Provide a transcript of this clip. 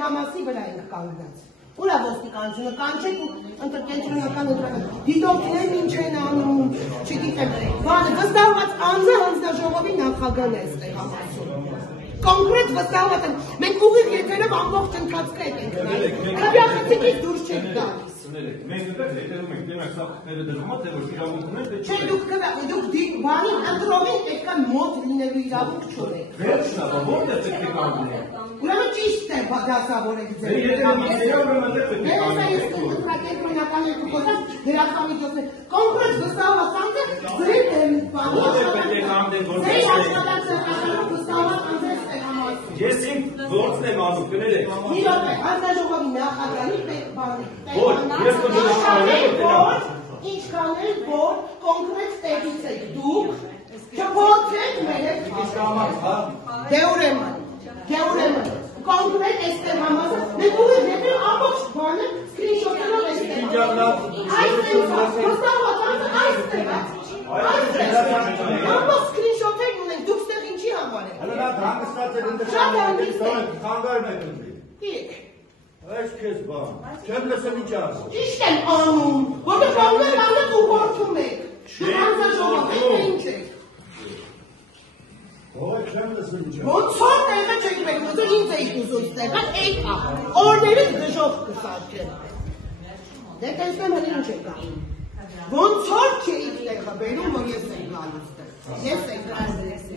տեղամասի վրա ենք կանգնած։ Ուրա ոստիկանությունը կանչեք ու ընտրկենտրոնական դիտորդներ ինչ են անում, չգիտեմ, բանը վստահված անձը հանձնաժողովի նախագահն է տեղամասում։ Կոնկրետ վստահված են, մենք ուղիղ եթերով ամբողջ ընթացքը ենք նայում, հրավիրակցիկից դուրս չեք գալիս։ Մենք դեռ հետևում ենք, դեմ այս ակտները դրվում է, թե որ իրավունք ունեն, թե չէ, դուք բանին ընտրողին պետք է մոտ լինելու իրավունք չունեք։ Վերջնա, որտեղ պետք է կանգնենք։ Ուրեմն ճիշտ է դասավորեք ձեր։ Եթե ընտրակենտրոնական երկու խոսած դերասանիչոցներ կոնկրետ վստահված անձը ձեր Ես իմ գործն եմ անում, կներեք։ Մի րոպե, հանձնաժողովի նախագահի ինչքան էլ որ կոնկրետ տեղից եք դուք, չփորձեք մեր հետ դե ուրեմն կոնկրետ էստեղ համազը մենք ուղիղ եկել ամբողջ բանը սկրինշոթերով էստեղ վստահված անձը այստեղ ամբողջ սկրինշոթերն ունենք դուք ստեղ ինչի համար եք Հələ նա հանգստած եք շատ հանգիստ խանգարում եք ընդրի Իրեք Այս քեզ բան, չեմ լսել ինչ ասում Ճիշտ եմ անում, որտեղ կանգնեք անդեղ ու գործում եք հանձնաժողով եք թե ինչ եք Ո՞վ չեմ լսել ինչ Ոնց որ տեղը չեք մեկնություն ինձ էիք ուզում ստեղած էիք օրներից դժով կսարքել Դե տեսնեմ հենց ինչ եք անում Ոնց որ չէիք տեղը բերում որ ես եմ գալուս Ես եմ գալուս